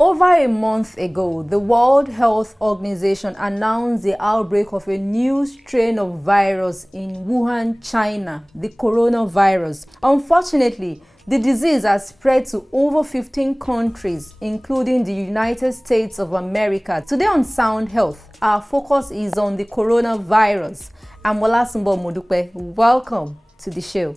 Over a month ago, the World Health Organization announced the outbreak of a new strain of virus in Wuhan, China, the coronavirus. Unfortunately, the disease has spread to over 15 countries, including the United States of America. Today on Sound Health, our focus is on the coronavirus. I'm Olasunbo Modupe. Welcome to the show.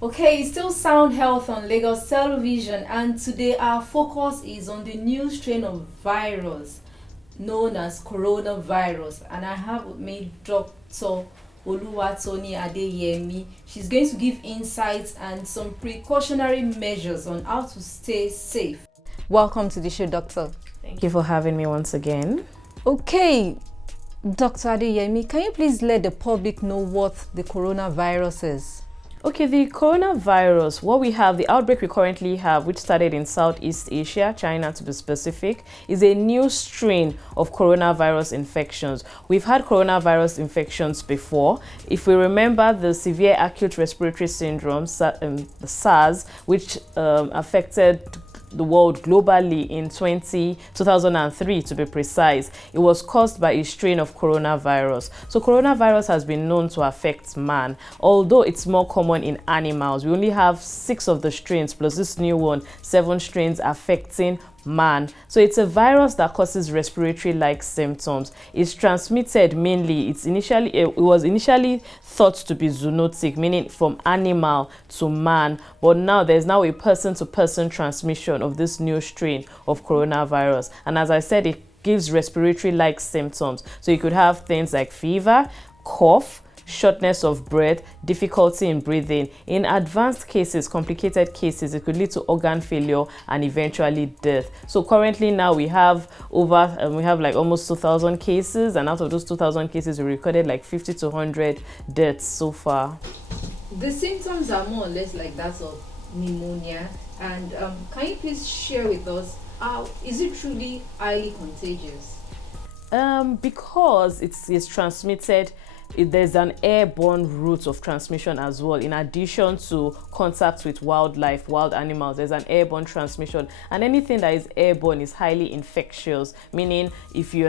Okay, it's still Sound Health on Lagos Television, and today our focus is on the new strain of virus known as coronavirus. And I have with me Dr. Oluwatoni Adeyemi. She's going to give insights and some precautionary measures on how to stay safe. Welcome to the show, Doctor. Thank you for having me once again. Okay, Dr. Adeyemi, can you please let the public know what the coronavirus is? Okay, the coronavirus, what we have, the outbreak we currently have, which started in Southeast Asia, China to be specific, is a new strain of coronavirus infections. We've had coronavirus infections before. If we remember the severe acute respiratory syndrome, the SARS, which affected the world globally in 2003 to be precise, it was caused by a strain of coronavirus. So coronavirus has been known to affect man, although it's more common in animals. We only have 6 of the strains plus this new one, 7 strains affecting man. So it's a virus that causes respiratory-like symptoms. It's transmitted mainly, it was initially thought to be zoonotic, meaning from animal to man, but now there's now a person-to-person transmission of this new strain of coronavirus. And as I said, it gives respiratory-like symptoms. So you could have things like fever, cough, shortness of breath, difficulty in breathing. In advanced cases, complicated cases, it could lead to organ failure and eventually death. So currently now we have like almost 2,000 cases, and out of those 2,000 cases, we recorded like 50 to 100 deaths so far. The symptoms are more or less like that of pneumonia. And can you please share with us, is it truly highly contagious? Because it's transmitted, there's an airborne route of transmission as well. In addition to contact with wildlife, wild animals, there's an airborne transmission, and anything that is airborne is highly infectious, meaning if you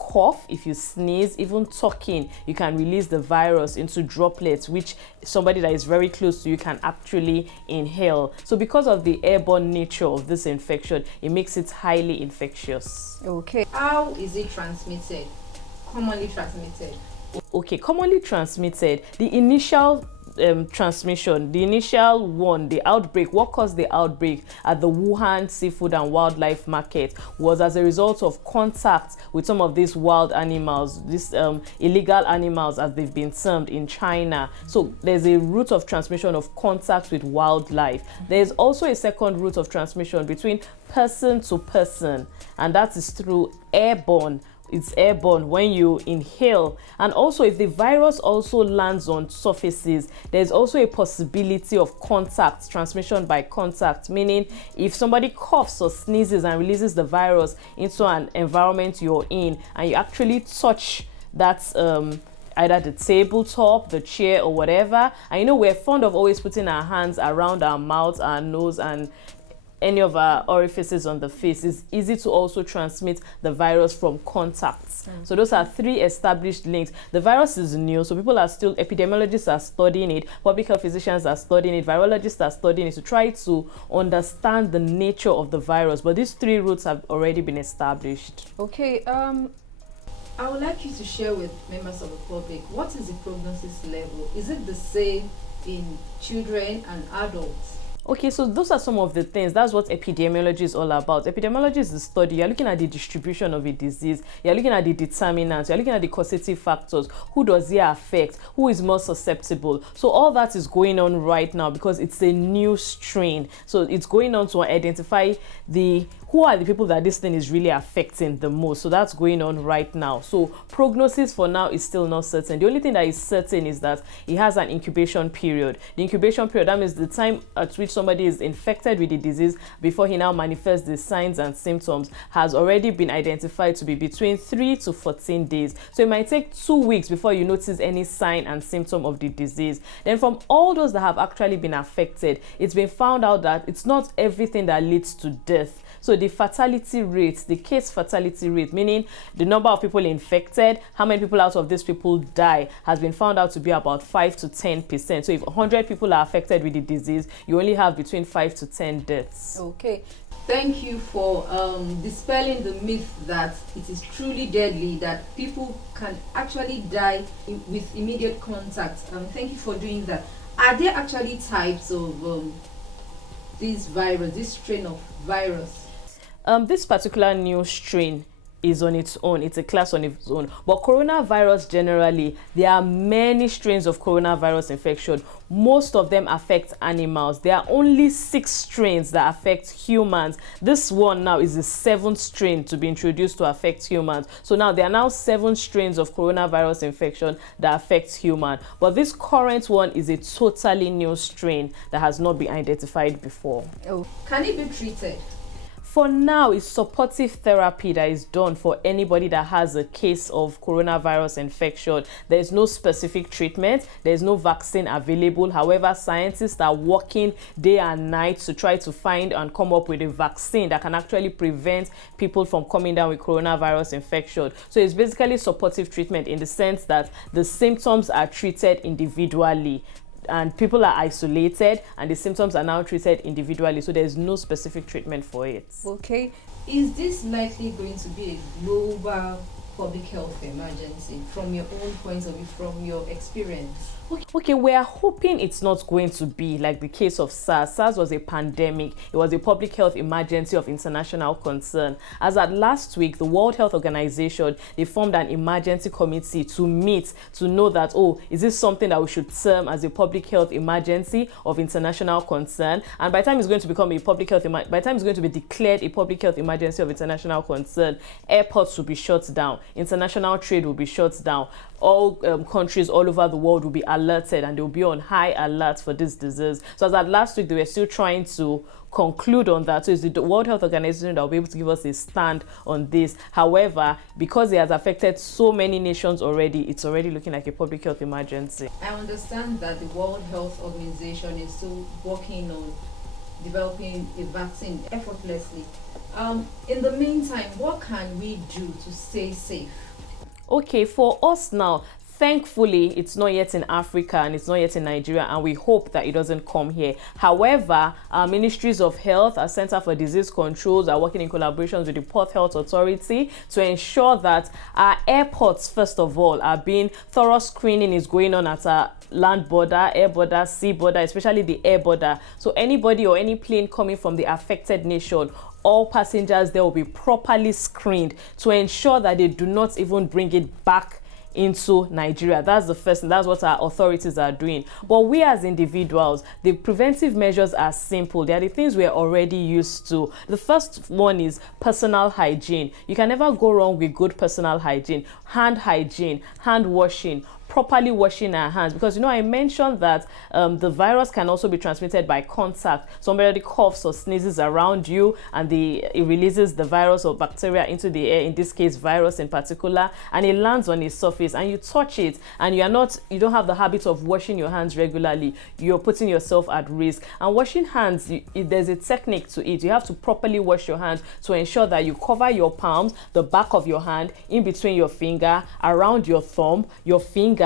cough, if you sneeze, even talking, you can release the virus into droplets, which somebody that is very close to you can actually inhale. So because of the airborne nature of this infection, it makes it highly infectious. Okay. How is it transmitted? Commonly transmitted? Okay, commonly transmitted, the initial transmission, the outbreak, what caused the outbreak at the Wuhan seafood and wildlife market was as a result of contact with some of these wild animals, these illegal animals as they've been termed in China. So there's a route of transmission of contact with wildlife. There's also a second route of transmission between person to person, and that is through airborne. It's airborne when you inhale, and also if the virus also lands on surfaces, there's also a possibility of contact, transmission by contact, meaning if somebody coughs or sneezes and releases the virus into an environment you're in, and you actually touch that either the tabletop, the chair, or whatever, and we're fond of always putting our hands around our mouth, our nose, and any of our orifices on the face. Is easy to also transmit the virus from contacts. So those are 3 established links. The virus is new, so epidemiologists are studying it, public health physicians are studying it, virologists are studying it to try to understand the nature of the virus. But these 3 routes have already been established. Okay, I would like you to share with members of the public, what is the prognosis level? Is it the same in children and adults? Okay, so those are some of the things. That's what epidemiology is all about. Epidemiology is the study. You're looking at the distribution of a disease. You're looking at the determinants. You're looking at the causative factors. Who does it affect? Who is more susceptible? So all that is going on right now because it's a new strain. So it's going on to identify who are the people that this thing is really affecting the most. So that's going on right now. So prognosis for now is still not certain. The only thing that is certain is that it has an incubation period. The incubation period, that means the time at which somebody is infected with the disease before he now manifests the signs and symptoms, has already been identified to be between 3 to 14 days. So it might take 2 weeks before you notice any sign and symptom of the disease. Then from all those that have actually been affected, it's been found out that it's not everything that leads to death. So the fatality rate, the case fatality rate, meaning the number of people infected, how many people out of these people die, has been found out to be about 5 to 10%. So if 100 people are affected with the disease, you only have between 5 to 10 deaths. Okay. Thank you for dispelling the myth that it is truly deadly, that people can actually die with immediate contact. Thank you for doing that. Are there actually types of this strain of virus? This particular new strain is on its own. It's a class on its own. But coronavirus generally, there are many strains of coronavirus infection. Most of them affect animals. There are only 6 strains that affect humans. This one now is the 7th strain to be introduced to affect humans. So now there are now 7 strains of coronavirus infection that affects humans. But this current one is a totally new strain that has not been identified before. Oh, can it be treated? For now, it's supportive therapy that is done for anybody that has a case of coronavirus infection. There is no specific treatment. There is no vaccine available. However, scientists are working day and night to try to find and come up with a vaccine that can actually prevent people from coming down with coronavirus infection. So it's basically supportive treatment in the sense that the symptoms are treated individually, and people are isolated, and the symptoms are now treated individually, so there's no specific treatment for it. Okay, is this likely going to be a global public health emergency from your own point of view, from your experience? Okay, we are hoping it's not going to be like the case of SARS. SARS was a pandemic. It was a public health emergency of international concern. As at last week, the World Health Organization, they formed an emergency committee to meet to know that, oh, is this something that we should term as a public health emergency of international concern? And by the time it's going to become a public health, by the time it's going to be declared a public health emergency of international concern, airports will be shut down, international trade will be shut down, all countries all over the world will be alerted, and they will be on high alert for this disease. So as at last week, they were still trying to conclude on that. So it's the World Health Organization that will be able to give us a stand on this. However, because it has affected so many nations already, it's already looking like a public health emergency. I understand that the World Health Organization is still working on developing a vaccine effortlessly. In the meantime, what can we do to stay safe? Okay, for us now, thankfully, it's not yet in Africa and it's not yet in Nigeria, and we hope that it doesn't come here. However, our ministries of health, our Center for Disease Controls are working in collaborations with the Port Health Authority to ensure that our airports, first of all, are being thorough screening is going on at our land border, air border, sea border, especially the air border. So anybody or any plane coming from the affected nation, all passengers there will be properly screened to ensure that they do not even bring it back into Nigeria. That's the first thing. That's what our authorities are doing. But we as individuals, the preventive measures are simple. They are the things we are already used to. The first one is personal hygiene. You can never go wrong with good personal hygiene. Hand hygiene, hand washing, properly washing our hands, because I mentioned that the virus can also be transmitted by contact. Somebody coughs or sneezes around you, and it releases the virus or bacteria into the air, in this case virus in particular, and it lands on a surface and you touch it, and you don't have the habit of washing your hands regularly. You're putting yourself at risk. And washing hands, there's a technique to it. You have to properly wash your hands to ensure that you cover your palms, the back of your hand, in between your finger, around your thumb, your fingers,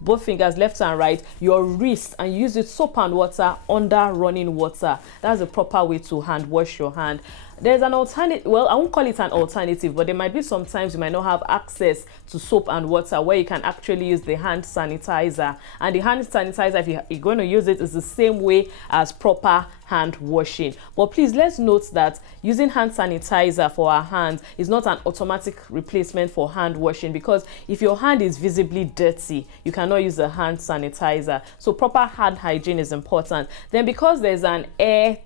both fingers, left and right, your wrist, and use it soap and water under running water. That's the proper way to hand wash your hand. There's an alternative, well, I won't call it an alternative, but there might be sometimes you might not have access to soap and water, where you can actually use the hand sanitizer. And the hand sanitizer, if you're going to use it, is the same way as proper hand washing. But please, let's note that using hand sanitizer for our hands is not an automatic replacement for hand washing, because if your hand is visibly dirty, you cannot use a hand sanitizer. So proper hand hygiene is important. Then, because there's an air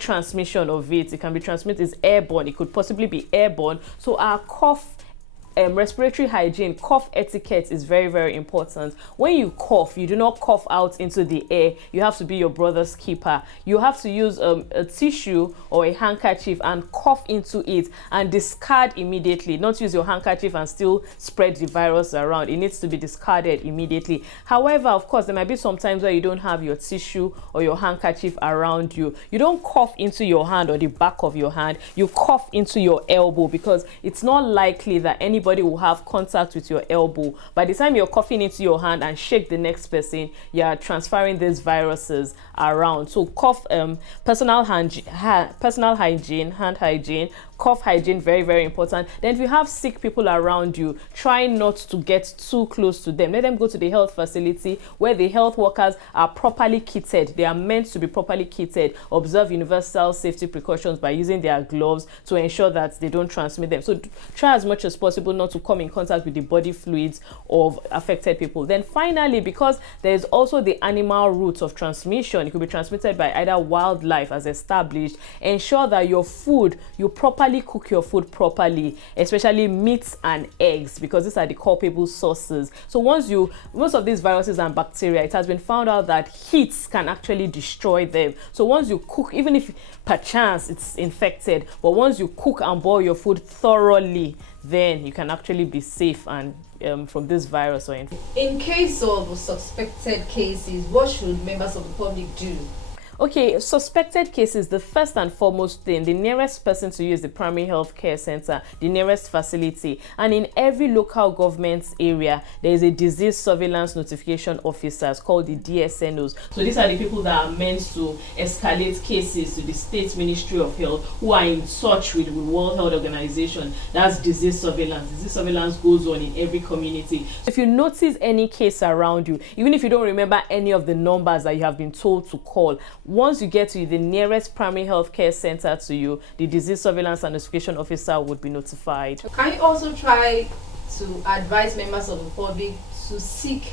transmission of it can be transmitted, is airborne, it could possibly be airborne. So our cough, respiratory hygiene, cough etiquette is very, very important. When you cough, you do not cough out into the air. You have to be your brother's keeper. You have to use a tissue or a handkerchief and cough into it and discard immediately. Not use your handkerchief and still spread the virus around. It needs to be discarded immediately. However, of course, there might be some times where you don't have your tissue or your handkerchief around you. You don't cough into your hand or the back of your hand. You cough into your elbow, because it's not likely that anybody will have contact with your elbow. By the time you're coughing into your hand and shake the next person, you're transferring these viruses around. So cough, personal hygiene, hand hygiene, Cough hygiene, very, very important. Then if you have sick people around you, try not to get too close to them. Let them go to the health facility where the health workers are properly kitted. They are meant to be properly kitted. Observe universal safety precautions by using their gloves to ensure that they don't transmit them. So try as much as possible not to come in contact with the body fluids of affected people. Then finally, because there's also the animal route of transmission, it could be transmitted by either wildlife as established, ensure that your food, you properly cook your food properly, especially meats and eggs, because these are the culpable sources. So most of these viruses and bacteria, it has been found out that heat can actually destroy them. So once you cook, even if perchance it's infected, but once you cook and boil your food thoroughly, then you can actually be safe and from this virus or infection. In case of suspected cases, what should members of the public do? Okay, suspected cases, the first and foremost thing, the nearest person to you is the primary health care center, the nearest facility. And in every local government area, there is a disease surveillance notification officers called the DSNOs. So these are the people that are meant to escalate cases to the State Ministry of Health, who are in touch with the World Health Organization. That's disease surveillance. Disease surveillance goes on in every community. If you notice any case around you, even if you don't remember any of the numbers that you have been told to call, once you get to the nearest primary health care center to you, the disease surveillance and notification officer would be notified. Can you also try to advise members of the public to seek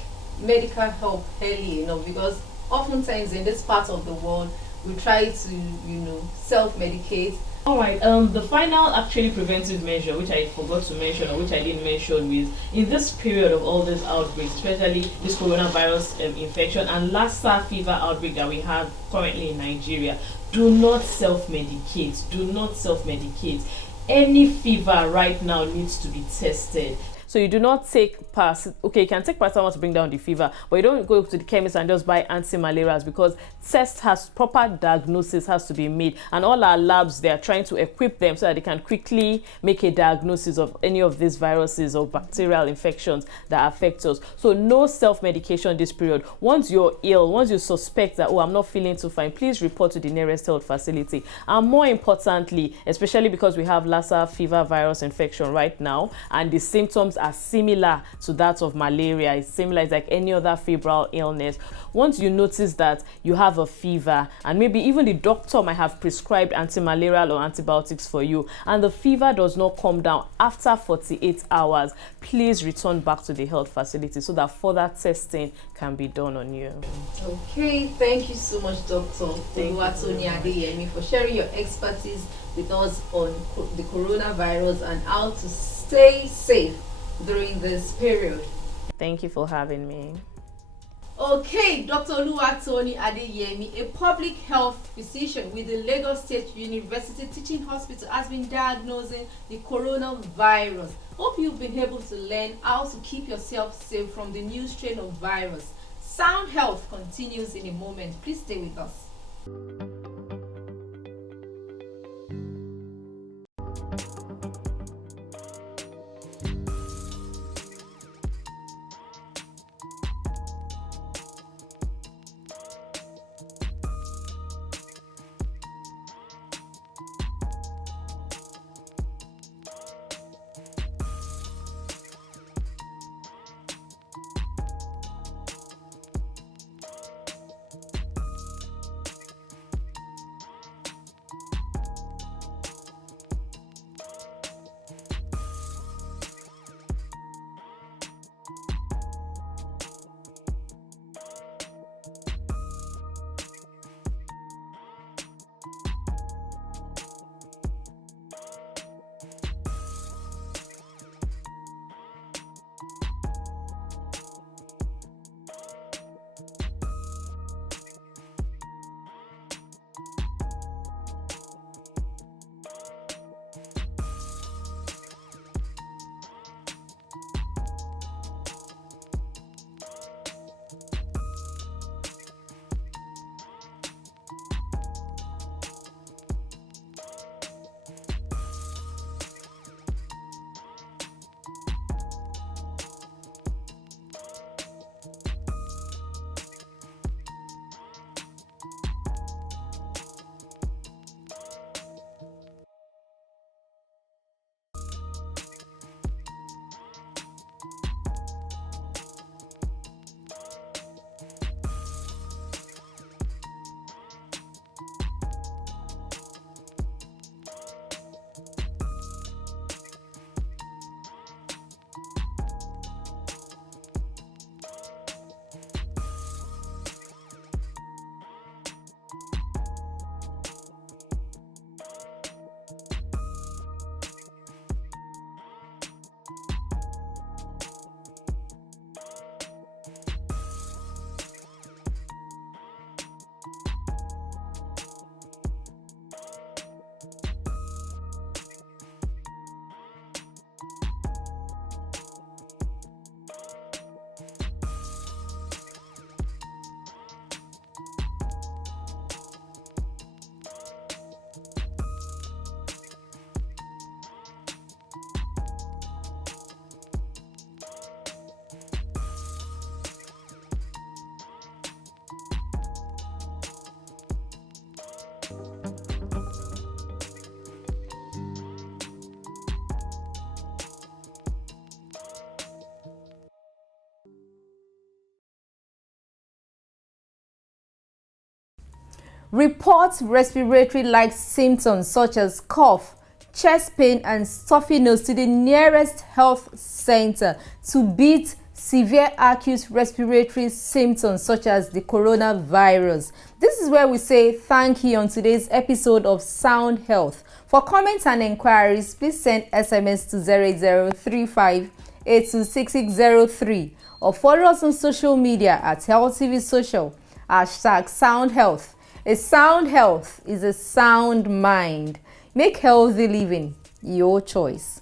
medical help early enough? Because oftentimes in this part of the world, we try to, self-medicate. All right, the final actually preventive measure, which I forgot to mention, or which I didn't mention, is in this period of all these outbreaks, especially this coronavirus infection and Lassa fever outbreak that we have currently in Nigeria, do not self-medicate. Do not self-medicate. Any fever right now needs to be tested. So you do not take you can take paracetamol to bring down the fever, but you don't go to the chemist and just buy anti-malarials, because proper diagnosis has to be made, and all our labs, they are trying to equip them so that they can quickly make a diagnosis of any of these viruses or bacterial infections that affect us. So no self-medication this period. Once you're ill, once you suspect that, I'm not feeling too fine, please report to the nearest health facility. And more importantly, especially because we have Lassa fever virus infection right now, and the symptoms are similar to that of malaria. It's similar, it's like any other febrile illness. Once you notice that you have a fever, and maybe even the doctor might have prescribed anti-malarial or antibiotics for you, and the fever does not come down after 48 hours, please return back to the health facility so that further testing can be done on you. Okay, thank you so much, Dr. Oluwatoni Adeyemi, for sharing your expertise with us on the coronavirus and how to stay safe during this period. Thank you for having me. Okay, Dr. Oluwatoni Adeyemi, a public health physician with the Lagos State University Teaching Hospital, has been diagnosing the coronavirus. Hope you've been able to learn how to keep yourself safe from the new strain of virus. Sound Health continues in a moment. Please stay with us. Report respiratory-like symptoms such as cough, chest pain, and stuffy nose to the nearest health center to beat severe acute respiratory symptoms such as the coronavirus. This is where we say thank you on today's episode of Sound Health. For comments and inquiries, please send SMS to 0035 826603 or follow us on social media at Health TV Social, #Sound Health. A sound health is a sound mind. Make healthy living your choice.